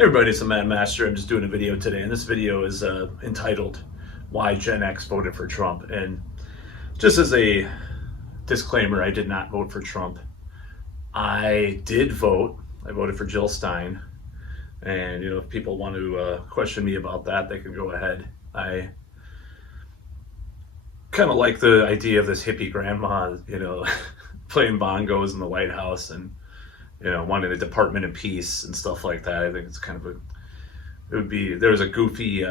Hey everybody, it's the Mad Master. I'm just doing a video today, and this video is entitled Why Gen X Voted for Trump. And just as a disclaimer, I did not vote for Trump. I did vote. I voted for Jill Stein. And, if people want to question me about that, they can go ahead. I kind of like the idea of this hippie grandma, playing bongos in the White House and wanted a Department of Peace and stuff like that. I think it's kind of there was a goofy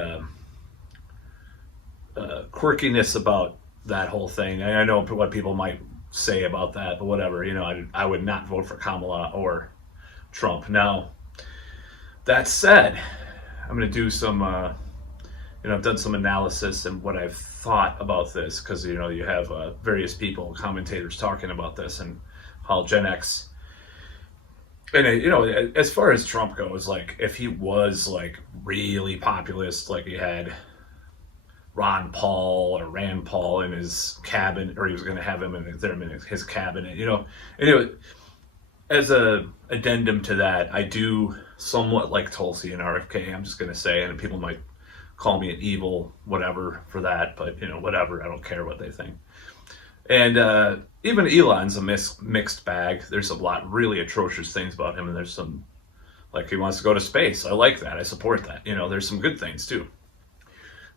quirkiness about that whole thing. I know what people might say about that, but whatever. I would not vote for Kamala or Trump. Now, that said, I'm going to do some, I've done some analysis and what I've thought about this, because, you have various people, commentators talking about this and how Gen X. And as far as Trump goes, like, if he was like really populist, like he had Ron Paul or Rand Paul in his cabinet, or he was going to have him in his cabinet, anyway, as a addendum to that, I do somewhat like Tulsi and RFK. I'm just going to say, and people might call me an evil whatever for that, but whatever. I don't care what they think. And even Elon's a mixed bag. There's a lot really atrocious things about him, and there's some, like, he wants to go to space. I like that. I support that. There's some good things too.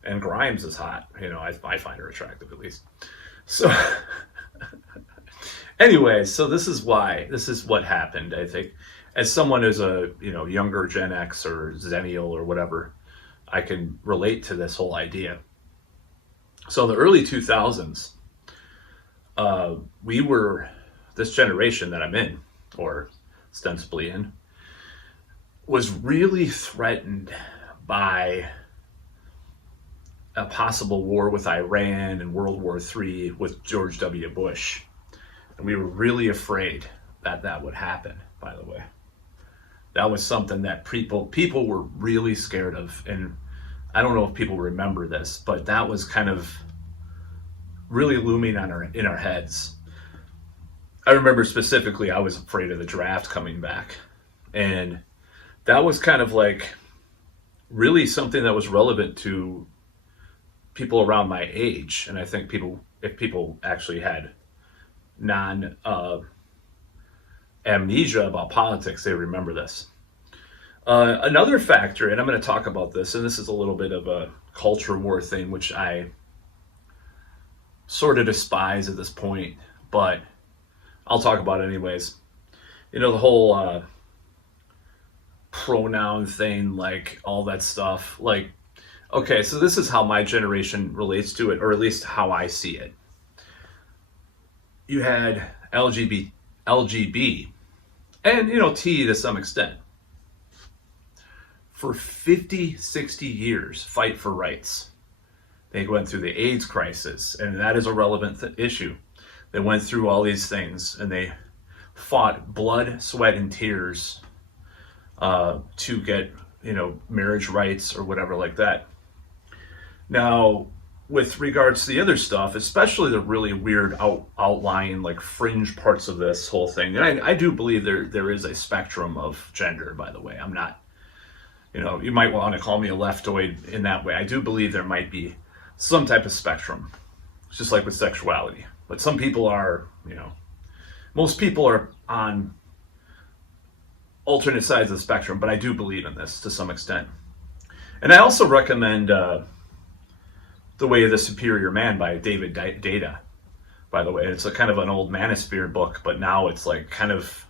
And Grimes is hot. I find her attractive, at least. So anyway, so this is what happened, I think. As someone who's a younger Gen X or Zennial or whatever, I can relate to this whole idea. So the early 2000s, this generation that I'm in, or ostensibly in, was really threatened by a possible war with Iran and World War III with George W. Bush. And we were really afraid that would happen, by the way. That was something that people were really scared of. And I don't know if people remember this, but that was kind of really looming in our heads. I remember specifically I was afraid of the draft coming back, and that was kind of like really something that was relevant to people around my age. And I think if people actually had amnesia about politics, they remember this. Another factor, and I'm going to talk about this, and this is a little bit of a culture war thing, which I sort of despise at this point, but I'll talk about it anyways. The whole pronoun thing, like all that stuff. Like, okay, so this is how my generation relates to it, or at least how I see it. You had LGB, and T to some extent. For 50, 60 years, fight for rights. They went through the AIDS crisis, and that is a relevant issue. They went through all these things, and they fought blood, sweat, and tears to get, marriage rights or whatever like that. Now, with regards to the other stuff, especially the really weird outlying, like, fringe parts of this whole thing, and I do believe there is a spectrum of gender, by the way. I'm not, you might want to call me a leftoid in that way. I do believe there might be some type of spectrum. It's just like with sexuality. But some people are, most people are on alternate sides of the spectrum, but I do believe in this to some extent. And I also recommend The Way of the Superior Man by David Deida, by the way. It's a kind of an old manosphere book, but now it's like it kind of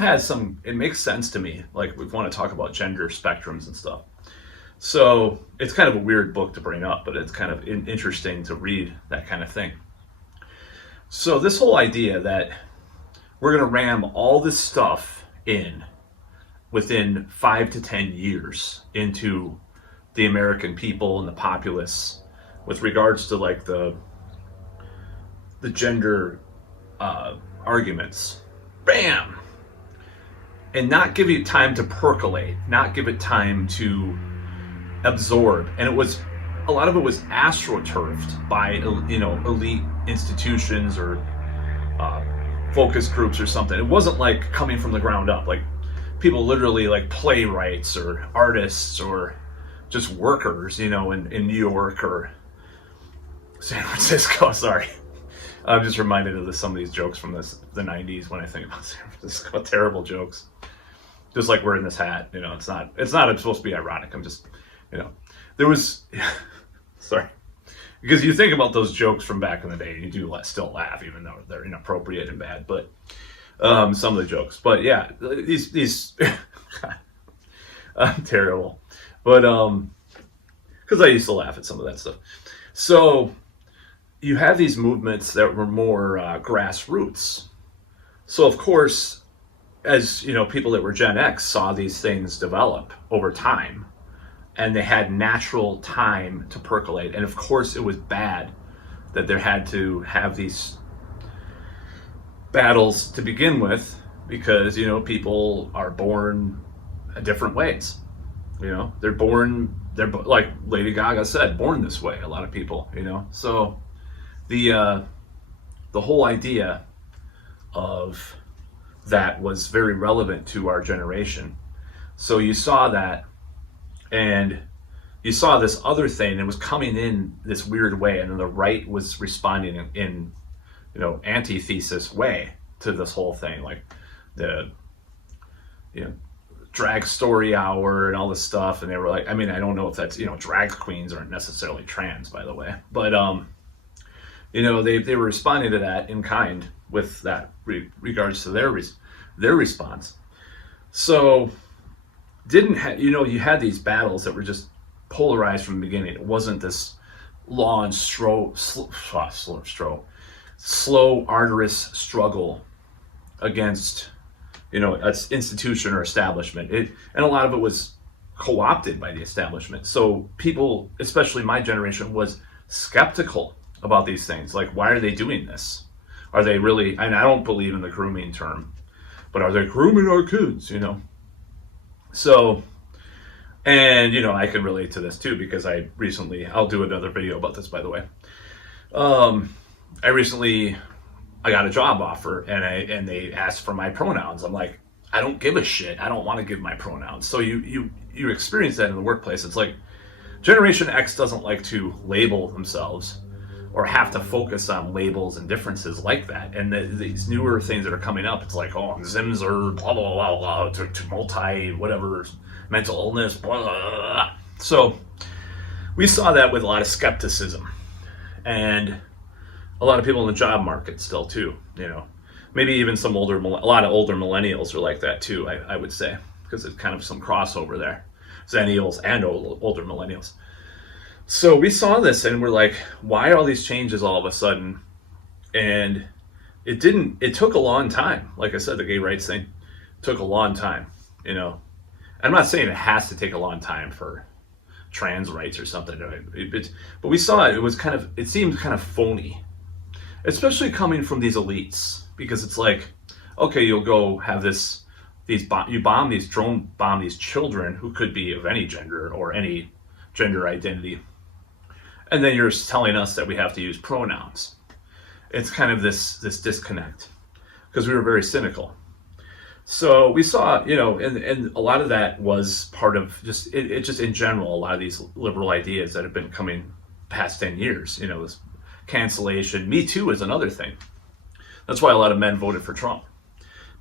has it makes sense to me. Like, we want to talk about gender spectrums and stuff. So it's kind of a weird book to bring up, but it's kind of interesting to read that kind of thing. So this whole idea that we're going to ram all this stuff within 5 to 10 years into the American people and the populace with regards to, like, the gender arguments, bam, and not give it time to percolate, not give it time to absorb. And a lot of it was astroturfed by elite institutions or focus groups or something. It wasn't like coming from the ground up. Like, people literally like playwrights or artists or just workers, you know, in New York or San Francisco. Sorry, I'm just reminded of some of these jokes from the '90s when I think about San Francisco. Terrible jokes. Just like wearing this hat, you know, it's not supposed to be ironic. I'm just, you know, there was, sorry, because you think about those jokes from back in the day, and you do still laugh, even though they're inappropriate and bad. But some of the jokes, but yeah, these, I'm terrible, but because I used to laugh at some of that stuff. So you have these movements that were more grassroots. So of course, as you know, people that were Gen X saw these things develop over time, and they had natural time to percolate. And of course, it was bad that there had to have these battles to begin with, because you know, people are born different ways. You know, they're like Lady Gaga said, born this way. A lot of people, you know, so the whole idea of that was very relevant to our generation. So you saw that, and you saw this other thing, and it was coming in this weird way, and then the right was responding in you know, antithesis way to this whole thing, like the, you know, drag story hour and all this stuff. And they were like, I mean, I don't know if that's, you know, drag queens aren't necessarily trans, by the way, but you know, they were responding to that in kind with that regards to their response. So you know, you had these battles that were just polarized from the beginning. It wasn't this long, slow, arduous struggle against, you know, an institution or establishment. And a lot of it was co-opted by the establishment. So people, especially my generation, was skeptical about these things. Like, why are they doing this? Are they really, and I don't believe in the grooming term, but are they grooming our kids, you know? So, and, you know, I can relate to this too, because I'll do another video about this, by the way. I got a job offer, and they asked for my pronouns. I'm like, I don't give a shit. I don't want to give my pronouns. So you experience that in the workplace. It's like Generation X doesn't like to label themselves or have to focus on labels and differences like that. And these newer things that are coming up, it's like, oh, Zims are blah, blah, blah, blah, to multi, whatever, mental illness, blah, blah, blah. So we saw that with a lot of skepticism. And a lot of people in the job market still too, you know. Maybe even a lot of older millennials are like that too, I would say, because there's kind of some crossover there. Zennials and older millennials. So we saw this and we're like, why all these changes all of a sudden? And it took a long time. Like I said, the gay rights thing took a long time, you know. I'm not saying it has to take a long time for trans rights or something, but we saw it seemed kind of phony, especially coming from these elites, because it's like, okay, you'll go have drone bomb these children who could be of any gender or any gender identity. And then you're telling us that we have to use pronouns. It's kind of this disconnect, because we were very cynical. So we saw, you know, and a lot of that was part of just in general, a lot of these liberal ideas that have been coming past 10 years, you know, this cancellation. Me Too is another thing. That's why a lot of men voted for Trump.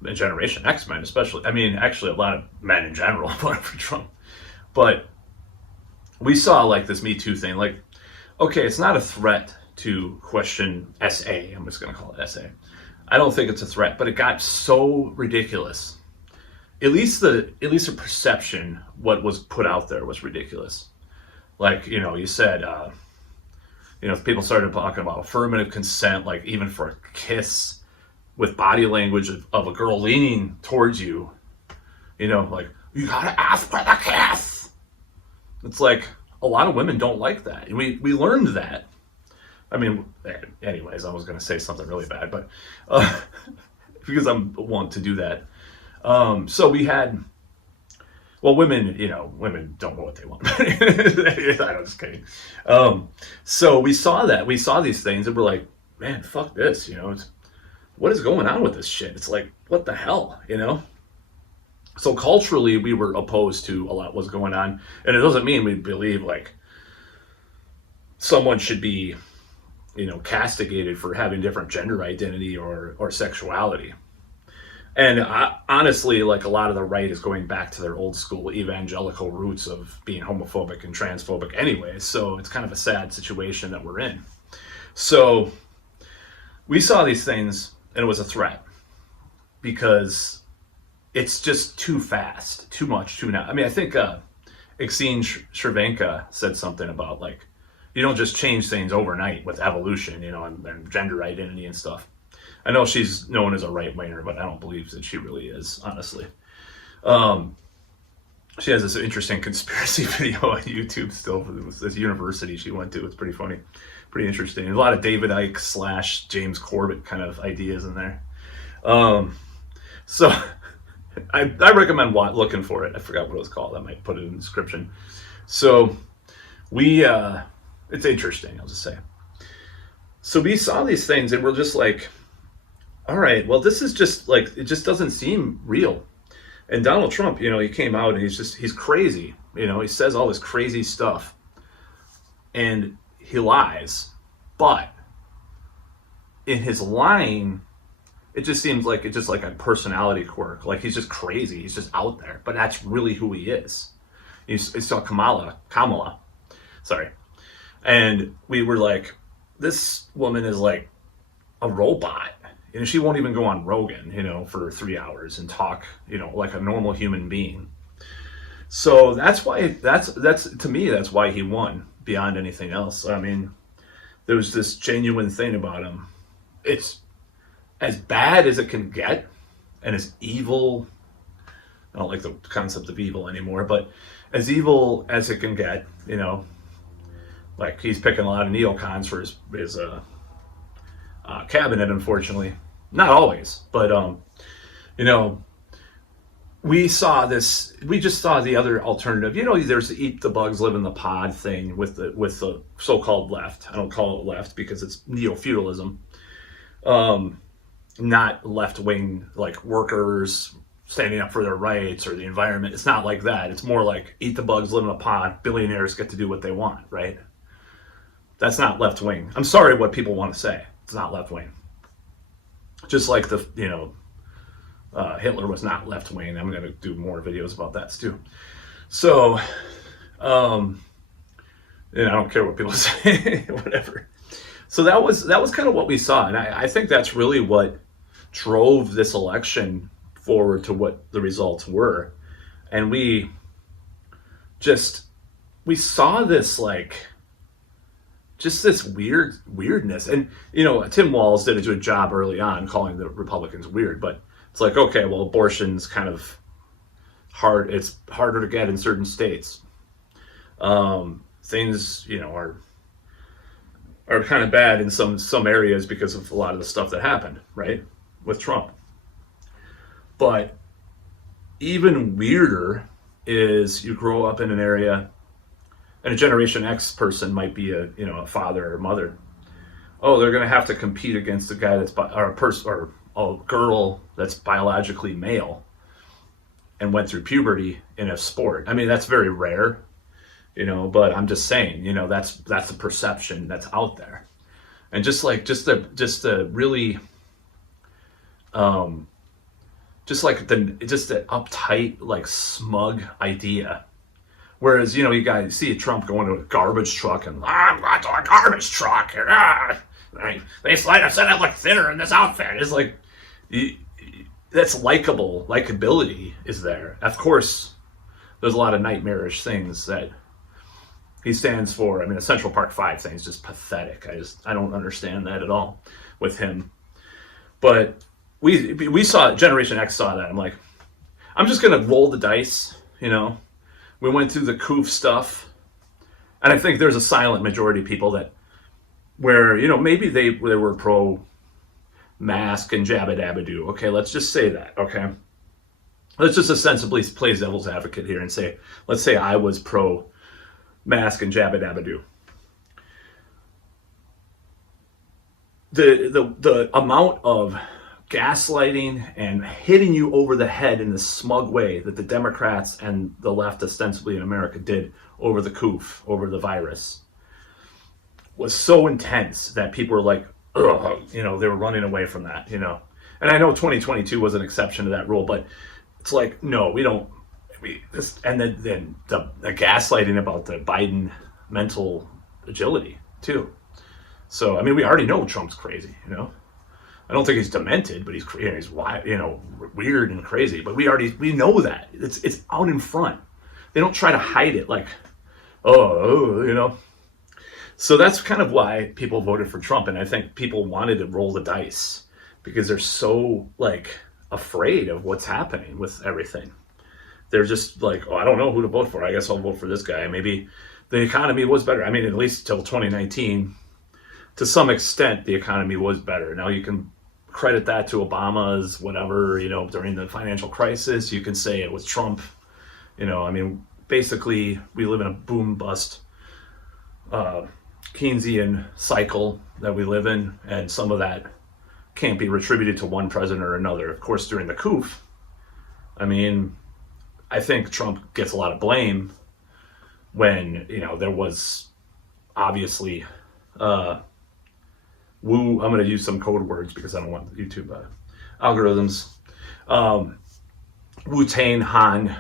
And Generation X men especially. I mean, actually a lot of men in general voted for Trump. But we saw like this Me Too thing, like, okay, it's not a threat to question SA. I'm just going to call it SA. I don't think it's a threat, but it got so ridiculous. At least the perception, what was put out there, was ridiculous. Like, you know, you said, you know, people started talking about affirmative consent, like even for a kiss, with body language of a girl leaning towards you, you know, like, you gotta ask for the kiss. It's like, a lot of women don't like that. And we learned that. I mean, anyways, I was going to say something really bad, but because I'm wont to do that. So we had, well, women, you know, women don't know what they want. I'm just kidding. So we saw these things and we're like, man, fuck this, you know, what is going on with this shit? It's like, what the hell, you know? So culturally, we were opposed to a lot was going on, and it doesn't mean we believe like someone should be, castigated for having different gender identity or sexuality. And honestly, like a lot of the right is going back to their old school evangelical roots of being homophobic and transphobic anyway. So it's kind of a sad situation that we're in. So we saw these things and it was a threat because it's just too fast, too much, too now. I mean, I think Exene Cervenka said something about like, you don't just change things overnight with evolution, and gender identity and stuff. I know she's known as a right winger, but I don't believe that she really is, honestly. She has this interesting conspiracy video on YouTube still for this university she went to. It's pretty funny, pretty interesting. There's a lot of David Icke / James Corbett kind of ideas in there. So I recommend looking for it. I forgot what it was called. I might put it in the description. So it's interesting, I'll just say. So we saw these things and we're just like, all right, well, this is just like, it just doesn't seem real. And Donald Trump, he came out and he's crazy. He says all this crazy stuff and he lies. But in his lying, it just seems like it's just like a personality quirk. Like he's just crazy. He's just out there. But that's really who he is. You saw Kamala. Sorry. And we were like, this woman is like a robot. She won't even go on Rogan, for 3 hours and talk, like a normal human being. So that's why, to me, that's why he won beyond anything else. I mean, there was this genuine thing about him. It's as bad as it can get and as evil. I don't like the concept of evil anymore, but as evil as it can get, like he's picking a lot of neocons for his cabinet, unfortunately. Not always, but we just saw the other alternative. There's the eat the bugs, live in the pod thing with the so-called left. I don't call it left because it's neo-feudalism. Not left-wing, like workers standing up for their rights or the environment. It's not like that. It's more like eat the bugs, live in a pod, billionaires get to do what they want, right? That's not left-wing. I'm sorry what people want to say. It's not left-wing. Just like Hitler was not left-wing. I'm going to do more videos about that too. So, I don't care what people say, whatever. So that was kind of what we saw. And I think that's really what drove this election forward to what the results were. And we saw this like, just this weirdness. And, Tim Walz did a good job early on calling the Republicans weird, but it's like, okay, well, abortion's kind of hard. It's harder to get in certain states. Things, are kind of bad in some areas because of a lot of the stuff that happened, right, with Trump. But even weirder is you grow up in an area, and a Generation X person might be a father or mother. Oh, they're going to have to compete against a guy or a girl that's biologically male and went through puberty in a sport. I mean, that's very rare, but I'm just saying, that's the perception that's out there. And just the really, just the uptight, like smug idea. Whereas, you guys see Trump going to a garbage truck and, I'm going to a garbage truck. And, they said I look thinner in this outfit. It's like, that's likable. Likability is there. Of course, there's a lot of nightmarish things that he stands for. I mean, the Central Park 5 thing is just pathetic. I don't understand that at all with him. But we saw, Generation X saw that. I'm like, I'm just going to roll the dice, We went through the COOF stuff, and I think there's a silent majority of people where maybe they were pro mask and jabba dabba do. Okay, let's just say that. Okay, let's just ostensibly play devil's advocate here and say, let's say I was pro mask and jabba dabba do. The amount of gaslighting and hitting you over the head in this smug way that the Democrats and the left ostensibly in America did over the coof, over the virus, was so intense that people were like, ugh, they were running away from that, And I know 2022 was an exception to that rule, but it's like, no, we don't. And then the gaslighting about the Biden mental agility too. So, I mean, we already know Trump's crazy, I don't think he's demented, but he's weird and crazy. But we know that it's out in front. They don't try to hide it like, So that's kind of why people voted for Trump, and I think people wanted to roll the dice because they're so afraid of what's happening with everything. They're just like, I don't know who to vote for. I guess I'll vote for this guy. Maybe the economy was better. I mean, at least till 2019, to some extent, the economy was better. Now you can credit that to Obama's whatever, during the financial crisis. You can say it was Trump. I mean, basically, we live in a boom bust Keynesian cycle that we live in, and some of that can't be attributed to one president or another. Of course, during the coup, I mean, I think Trump gets a lot of blame when, there was obviously, I'm going to use some code words because I don't want YouTube algorithms. Wu-Tang, Han,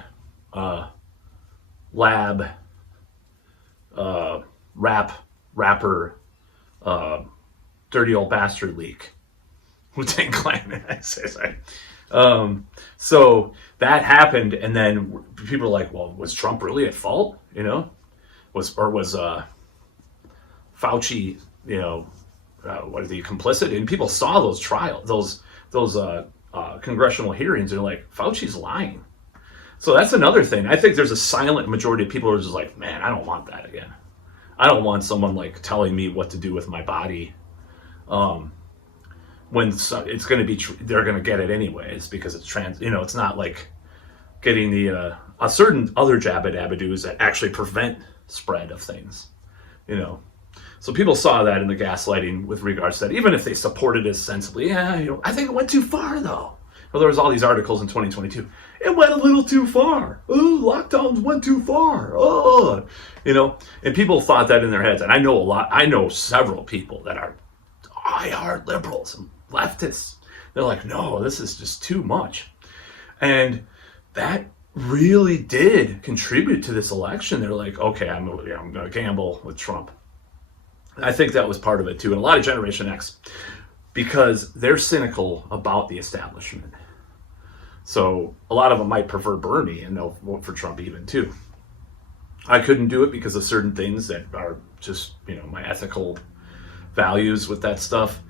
Lab, rapper, dirty old bastard leak. Wu-Tang Clan, I say sorry. So that happened, and then people are like, well, was Trump really at fault? Was Fauci, was he complicit? And people saw those trials, those congressional hearings, and they're like, Fauci's lying. So that's another thing. I think there's a silent majority of people who are just like, man, I don't want that again. I don't want someone telling me what to do with my body. When it's going to be, they're going to get it anyways because it's it's not like getting the a certain other jabba-dabba-doos that actually prevent spread of things, So people saw that in the gaslighting with regards to that, even if they supported it sensibly. Yeah, I think it went too far though. Well, there was all these articles in 2022. It went a little too far. Oh, lockdowns went too far. Oh, and people thought that in their heads. And I know several people that are diehard liberals and leftists. They're like, no, this is just too much. And that really did contribute to this election. They're like, okay, I'm going to gamble with Trump. I think that was part of it too. And a lot of Generation X, because they're cynical about the establishment. So a lot of them might prefer Bernie and they'll vote for Trump even too. I couldn't do it because of certain things that are just, my ethical values with that stuff,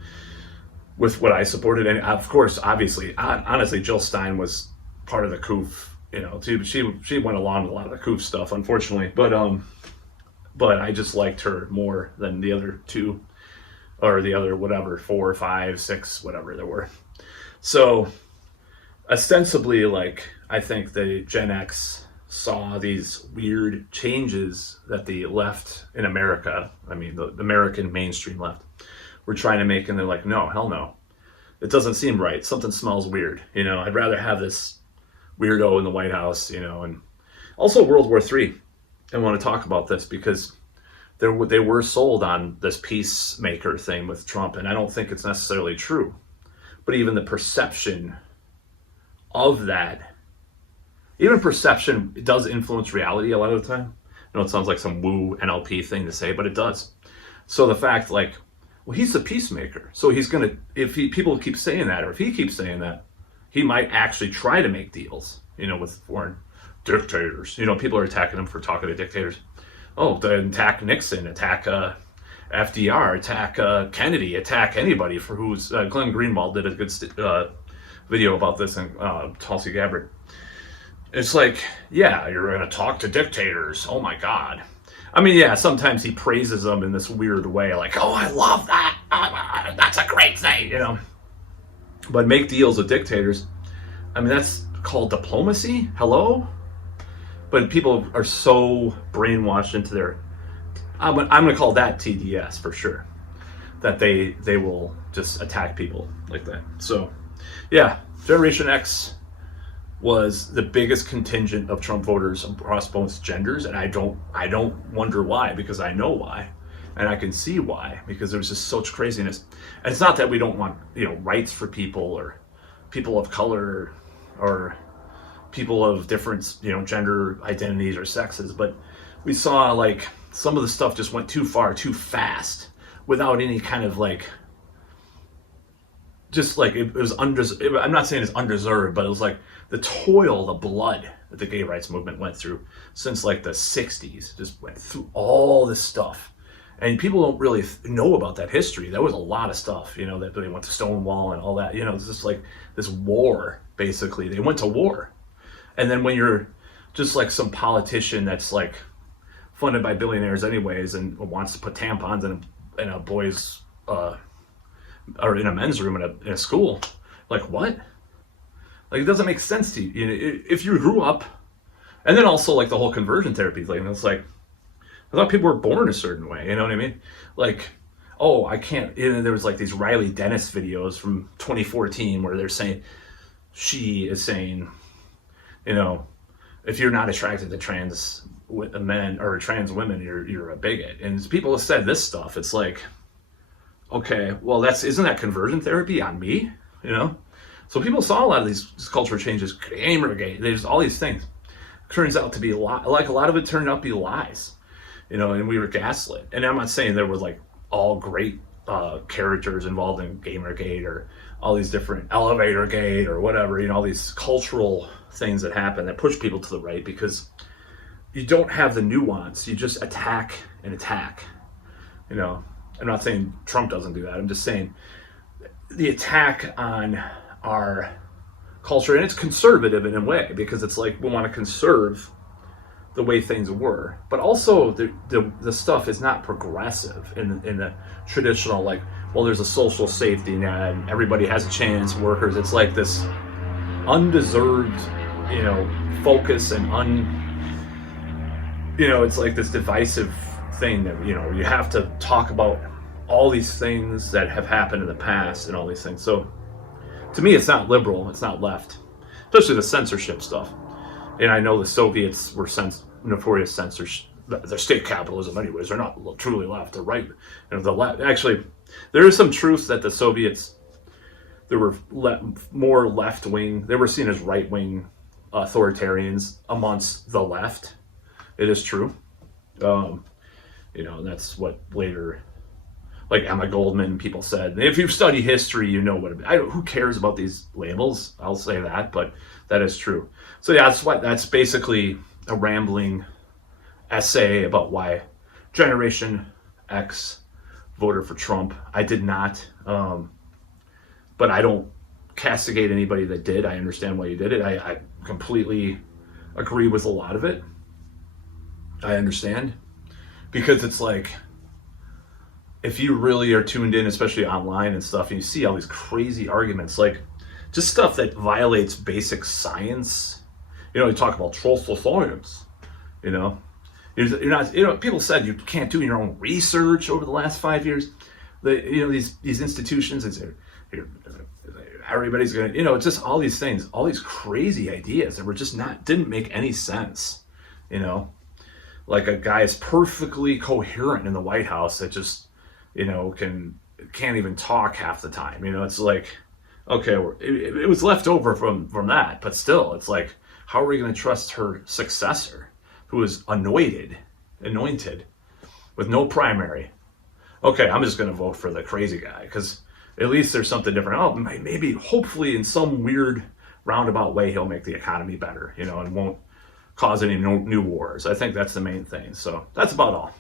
with what I supported. And of course, obviously, honestly, Jill Stein was part of the coup, she went along with a lot of the coup stuff, unfortunately, but I just liked her more than the other two, or the other, 4, 5, 6, whatever there were. So ostensibly, I think the Gen X saw these weird changes that the left in America, the American mainstream left, were trying to make, and they're like, no, hell no. It doesn't seem right. Something smells weird. I'd rather have this weirdo in the White House, and also World War III. I want to talk about this because they were sold on this peacemaker thing with Trump, and I don't think it's necessarily true. But even the perception of that, even perception, it does influence reality a lot of the time. I know it sounds like some woo NLP thing to say, but it does. So the fact, well, he's the peacemaker. So he's going to, if people keep saying that, or if he keeps saying that, he might actually try to make deals, with foreign dictators. People are attacking him for talking to dictators. Oh, attack Nixon, attack FDR, attack Kennedy, attack anybody for who's, Glenn Greenwald did a good video about this, and Tulsi Gabbard. It's like, yeah, you're going to talk to dictators. Oh my God. Yeah, sometimes he praises them in this weird way, like, oh, I love that. That's a great thing, But make deals with dictators, that's called diplomacy. Hello? But people are so brainwashed into their, I'm going to call that TDS for sure, that they will just attack people like that. So Yeah, Generation X was the biggest contingent of Trump voters across both genders, and I don't wonder why, because I know why, and I can see why, because there was just such craziness. And it's not that we don't want rights for people or people of color or people of different gender identities or sexes, but we saw like some of the stuff just went too far too fast without any kind of like, just like it was I'm not saying it's undeserved, but it was like the toil, the blood that the gay rights movement went through since like the 60s, just went through all this stuff. And people don't really know about that history. There was a lot of stuff, that they went to Stonewall and all that. It's just like this war, basically. They went to war. And then when you're just like some politician that's like funded by billionaires anyways and wants to put tampons in a boy's or in a men's room in a school, like what? Like it doesn't make sense to you. If you grew up, and then also like the whole conversion therapy thing. It's like I thought people were born a certain way. You know what I mean? Like, oh, I can't. There was like these Riley Dennis videos from 2014 where she is saying, if you're not attracted to trans men or trans women, you're a bigot. And people have said this stuff. It's like, okay, well, isn't that conversion therapy on me? So people saw a lot of these cultural changes, Gamergate, there's all these things. Turns out to be a lot of it turned out to be lies, and we were gaslit. And I'm not saying there was like all great characters involved in Gamergate or all these different Elevator Gate or whatever, all these cultural things that happen that push people to the right, because you don't have the nuance. You just attack and attack. I'm not saying Trump doesn't do that. I'm just saying the attack on our culture, and it's conservative in a way, because it's like we want to conserve the way things were, but also the stuff is not progressive in the traditional, like, well, there's a social safety net and everybody has a chance, workers. It's like this undeserved, focus and it's like this divisive thing that, you have to talk about all these things that have happened in the past and all these things. So to me, it's not liberal, it's not left, especially the censorship stuff. And I know the Soviets were notorious censors. They're state capitalism anyways. They're not truly left. They're right. The left. Actually, there is some truth that the Soviets, there were more left-wing. They were seen as right-wing authoritarians amongst the left. It is true. And that's what later, like Emma Goldman, people said. If you study history, who cares about these labels? I'll say that, but that is true. So yeah, that's basically a rambling essay about why Generation X voted for Trump. I did not, but I don't castigate anybody that did. I understand why you did it. I completely agree with a lot of it. I understand, because it's like, if you really are tuned in, especially online and stuff, and you see all these crazy arguments, like just stuff that violates basic science. You talk about social science, you're not, people said you can't do your own research over the last 5 years. These institutions, everybody's going to, it's just all these things, all these crazy ideas that were just didn't make any sense, like a guy is perfectly coherent in the White House that just, can't even talk half the time. It's like, okay, it was left over from that, but still, it's like, how are we going to trust her successor, who is anointed with no primary? Okay, I'm just going to vote for the crazy guy, because at least there's something different. Oh, maybe, hopefully, in some weird roundabout way, he'll make the economy better, and won't cause any new wars. I think that's the main thing. So that's about all.